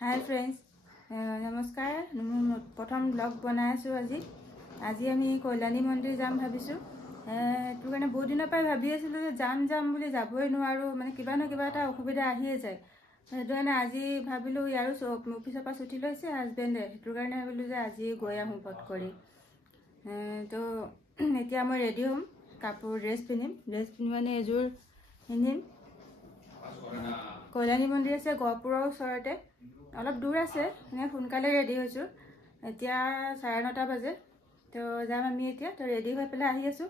hi friends नमस्कार प्रथम blog बनाइছো আজি আমি কল্যাণী মন্দিৰ যাম ভাবিছো এটো কাৰণে বহুত দিনৰ পৰা ভাবি আছিলো যে যাম বুলি যাবই নোৱাৰো মানে কিবা না কিবা এটা অসুবিধা আহিয়ে যায় সেইটো কাৰণে আজি ভাবিলো ইয়াৰো অফিসৰ পৰা ছুটি লৈছে হাজবেণ্ডে সেইটো কাৰণে ভাবিলো যে আজি গৈ আহো পট কৰি তো এতিয়া মই ৰেডি হ'ম কাপোৰ ড্ৰেছ পিন্ধিম মানে এযোৰ পিন্ধিম কল্যাণী মন্দিৰ আছে গহপুৰৰ ওচৰতে অলপ দূৰ আছে মানে সোনকালে ৰেডি হৈছো এতিয়া 9:30 বাজে তো যাম আমি এতিয়া তো ৰেডি হৈ পেলাই আহি আছো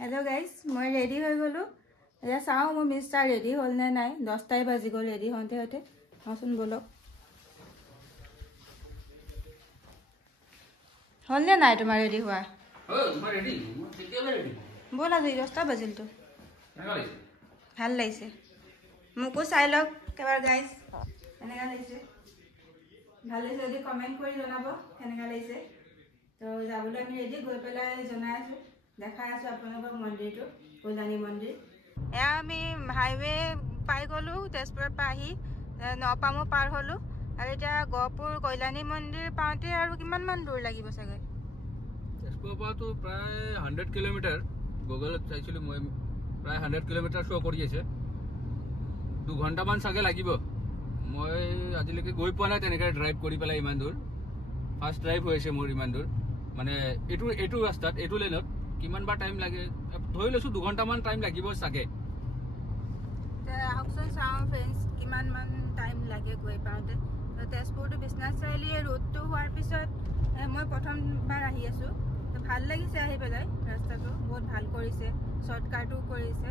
হেল্ল গাইস মই ৰেডি হৈ গলো এতিয়া চাও মই মিষ্টাৰ ৰেডি হল নে নাই 10টাই বাজি গল ৰেডি হওঁতে হচোন বলক হল নে নাই তোমাৰ ৰেডি হোৱা মই ৰেডি মই কেতিয়াবা ৰেডি বলা 10টা বাজিল তো ভাল লাগিছে মোকো চাই লওক এবাৰ গাইস এনেকা লাগিছে ভাল লাগিছে যদি কমেন্ট কৰি জনাব কেনেকা লাগিছে তো যাবলৈ আমি ৰেডি গৈ পেলাই জনাই আছো দেখাই আছো আপোনালোকক মন্দিৰটো কল্যাণী মন্দিৰ এয়া আমি হাইৱে পাই গলো তেজপুৰৰ পৰা আহি নপামো পাৰ হলো আৰু এতিয়া গহপুৰ কল্যাণী মন্দিৰ পাওঁতে আৰু কিমান মান দূৰ লাগিব চাগে তেজপুৰৰ পৰা তো প্ৰায় 100 কিলোমিটাৰ গুগলত চাইছিলো মই প্ৰায় 100 কিলোমিটাৰ শো কৰি আছে 2 ঘণ্টা মান সাগে লাগিব মই আজিলৈকে গৈ পোৱা নাই তেনেকৈ ড্ৰাইভ কৰি পেলাই ইমান দূৰ ফাৰ্ষ্ট ড্ৰাইভ হৈছে মোৰ ইমান দূৰ মানে এটো ৰাস্তাত এটো লেনত কিমান বা টাইম লাগে ধৰি লৈছো 2 ঘণ্টা মান টাইম লাগিব সাগে আহকচোন চাওঁ ফ্ৰেণ্ডছ কিমান মান টাইম লাগে গৈ পাওঁতে তেজপুৰটো বিশ্বনাথ চাৰিআলি ৰোডটো হোৱাৰ পিছত মই প্ৰথমবাৰ আহি আছো ভাল লাগিছে আহি পেলাই ৰাস্তাটো বহুত ভাল কৰিছে শৰ্টকাটো কৰিছে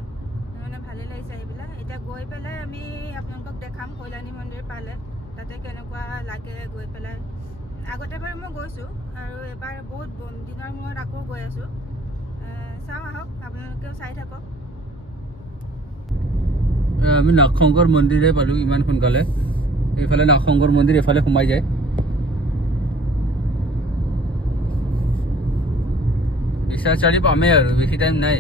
মানে ভালে লাগিছে এইবিলাক এটা গৈ পেলাই আমি আপোনালোকক দেখাম কল্যাণী মন্দিৰ পালে তাতে কেনেকুৱা লাগে গৈ পেলাই আগতে বাৰু মই গৈছো আৰু এবাৰ বহুত দিনৰ মূৰত আকৌ গৈ আছো চাওঁ আহক আপোনালোকেও চাই থাকক আমি নাগশংকৰ মন্দিৰে পালো ইমান সোনকালে এইফালে নাগশংকৰ মন্দিৰ এফালে সোমাই যায় বিশ্বনাথ পামে আৰু বেছি টাইম নাই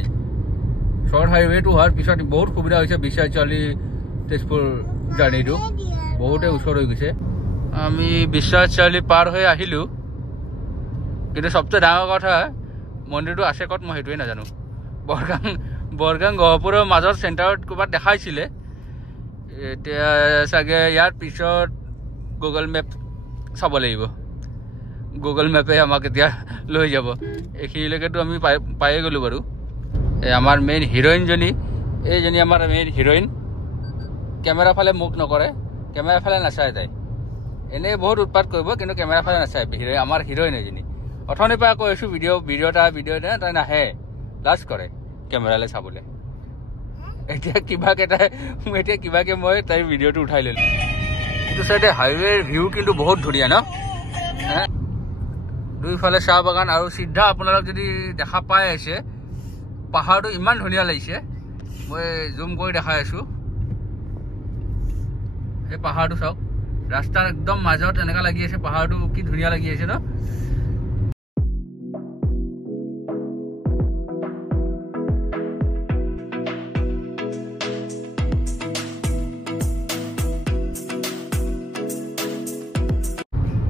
শৰ্ট হাইৱেটো হোৱাৰ পিছত বহুত সুবিধা হৈছে বিশ্বনাথ তেজপুৰ জাৰ্ণিটো বহুতে ওচৰ হৈ গৈছে আমি বিশ্বনাথ পাৰ হৈ আহিলো কিন্তু সবচেয়ে ডাঙৰ কথা মন্দিৰটো আছে ক'ত মই সেইটোৱে নাজানো বৰগাং গহপুৰৰ মাজত চেণ্টাৰত ক'ৰবাত দেখাইছিলে এতিয়া চাগে ইয়াৰ পিছত গুগল মেপ চাব লাগিব গুগল মেপে আমাক এতিয়া লৈ যাব এইখিনিলৈকেতো আমি পায়ে গ'লো বাৰু আমাৰ মেইন হিৰোইনজনী এইজনী আমাৰ মেইন হিৰোইন কেমেৰা ফালে মুখ নকৰে কেমেৰা ফালে নাচায় তাই এনেই বহুত উৎপাত কৰিব কিন্তু কেমেৰা ফালে নাচায় আমাৰ হিৰোইন এজনী অথনিৰ পৰা কৈ আছো ভিডিঅ' তাই নাহে লাজ কৰে কেমেৰালৈ চাবলৈ এতিয়া কিবাকে মই তাইৰ ভিডিঅ'টো উঠাই ললো এইটো চাইডে হাইৱেৰ ভিউ কিন্তু বহুত ধুনীয়া ন দুইফালে চাহ বাগান আৰু সিদ্ধা আপোনালোক যদি দেখা পাই আছে পাহাৰটো ইমান ধুনীয়া লাগিছে মই জুম কৰি দেখাই আছো এই পাহাৰটো চাওক ৰাস্তাৰ একদম মাজত এনেকা লাগি আছে পাহাৰটো কি ধুনীয়া লাগি আছে ন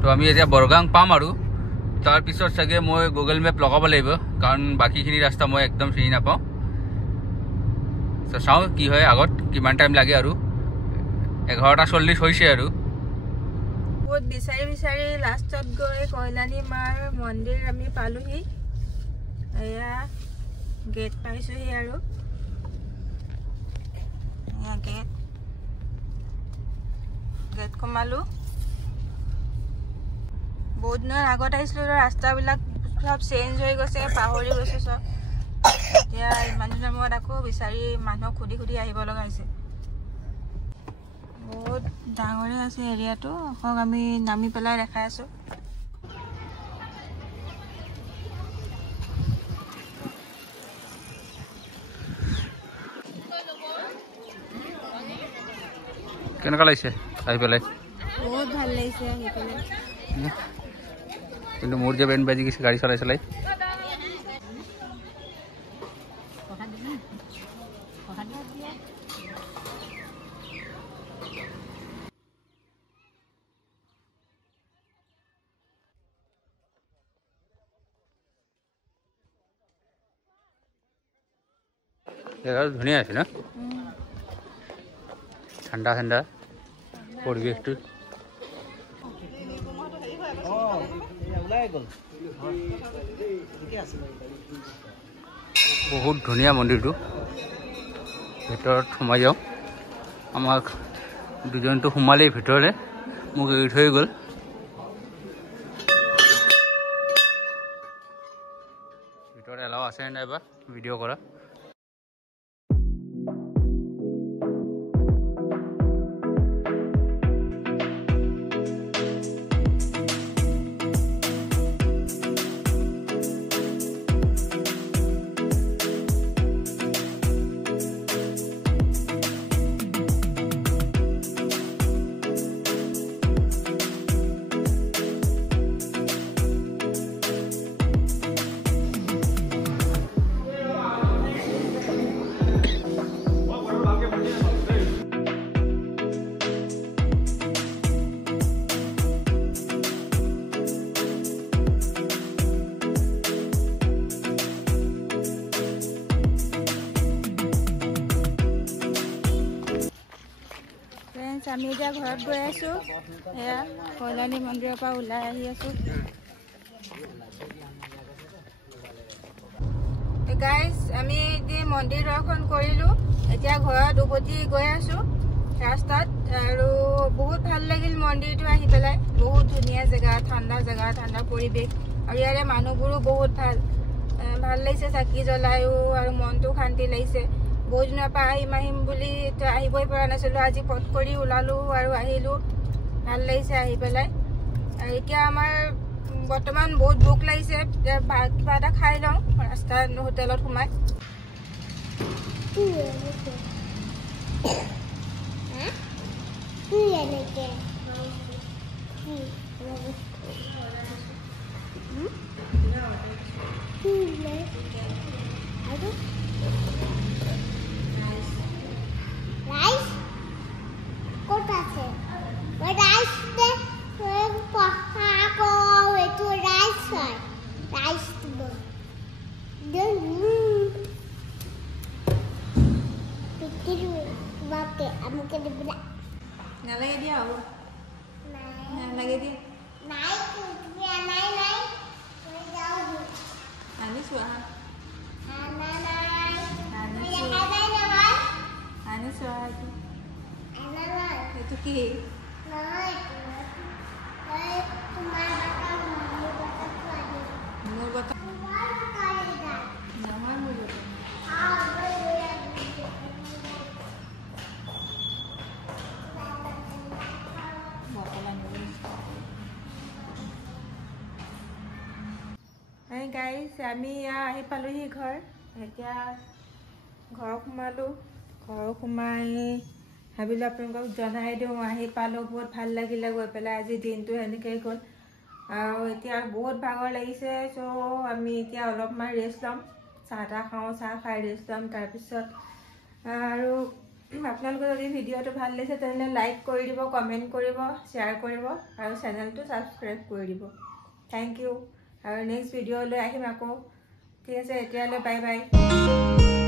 তো আমি এতিয়া বৰগাং পাম আৰু তাৰ পিছত চাগে মই গুগল মেপ লগাব লাগিব কাৰণ বাকীখিনি ৰাস্তা মই একদম চিনি নাপাওঁ চাওঁ কি হয় আগত কিমান টাইম লাগে আৰু 11:40 হৈছে আৰু বহুত বিচাৰি লাষ্টত গৈ কল্যাণী মাৰ মন্দিৰ আমি পালোহি এয়া গেট পাইছোহি আৰু এয়া গেট সোমালো বহুত দিনৰ আগত আহিছিলো ৰাস্তাবিলাক সব চেঞ্জ হৈ গৈছে পাহৰি গৈছো সব এতিয়া ইমান দিনৰ মূৰত আকৌ বিচাৰি মানুহক খুদি আহিব লগা হৈছে বহুত ডাঙৰে আছে এৰিয়াটো হক আমি নামি পেলাই দেখাই আছো কেনেকুৱা লাগিছে আহি পেলাই বহুত ভাল লাগিছে আহি পেলাই কিন্তু মোৰ যে বেণ্ড বাজি গৈছে গাড়ী চলাই জেগাটো ধুনীয়া আছে ন ঠাণ্ডা ঠাণ্ডা পৰিৱেশটো বহুত ধুনীয়া মন্দিৰটো ভিতৰত সোমাই যাওঁ আমাক দুজনটো সোমালেই ভিতৰলৈ মোক এৰি থৈ গ'ল ভিতৰত এলাও আছে নাইবা ভিডিঅ' কৰা আমি এতিয়া ঘৰত গৈ আছো এয়া কল্যাণী মন্দিৰৰ পৰা ওলাই আহি আছো গাইজ আমি এতিয়া মন্দিৰ দৰ্শন কৰিলো এতিয়া ঘৰত উভতি গৈ আছো ৰাস্তাত আৰু বহুত ভাল লাগিল মন্দিৰটো আহি পেলাই বহুত ধুনীয়া জেগা ঠাণ্ডা পৰিৱেশ আৰু ইয়াৰে মানুহবোৰো বহুত ভাল লাগিছে চাকি জ্বলায়ো আৰু মনটো শান্তি লাগিছে বহুত দিনৰ পৰা আহিম বুলি আহিবই পৰা নাছিলো আজি পথ কৰি ওলালো আৰু আহিলো ভাল লাগিছে আহি পেলাই আৰু এতিয়া আমাৰ বৰ্তমান বহুত ভোক লাগিছে কিবা এটা খাই লওঁ ৰাস্তা হোটেলত সোমাই নালাগে দিয়া হ'ব নালাগে দিয়া আনিছো আনিছো এইটো কি মোৰ বটা নহয় মোৰ বটা গাইজ আমি আহি পালোহি ঘৰ এতিয়া ঘৰ সোমালো ঘৰ সোমাই ভাবিলোঁ আপোনালোকক জনাই দিওঁ আহি পালোঁ বহুত ভাল লাগিলে গৈ পেলাই আজি দিনটো সেনেকৈ গ'ল আৰু এতিয়া বহুত ভাগৰ লাগিছে চ' আমি এতিয়া অলপমান ৰেষ্ট ল'ম চাহ তাহ খাওঁ চাহ খাই ৰেষ্ট ল'ম তাৰপিছত আৰু আপোনালোকৰ যদি ভিডিঅ'টো ভাল লাগিছে তেনেহ'লে লাইক কৰি দিব কমেণ্ট কৰিব শ্বেয়াৰ কৰিব আৰু চেনেলটো ছাবস্ক্ৰাইব কৰি দিব থেংক ইউ আৰু নেক্সট ভিডিঅ'লৈ আহিম আকৌ ঠিক আছে এতিয়ালৈ বাই বাই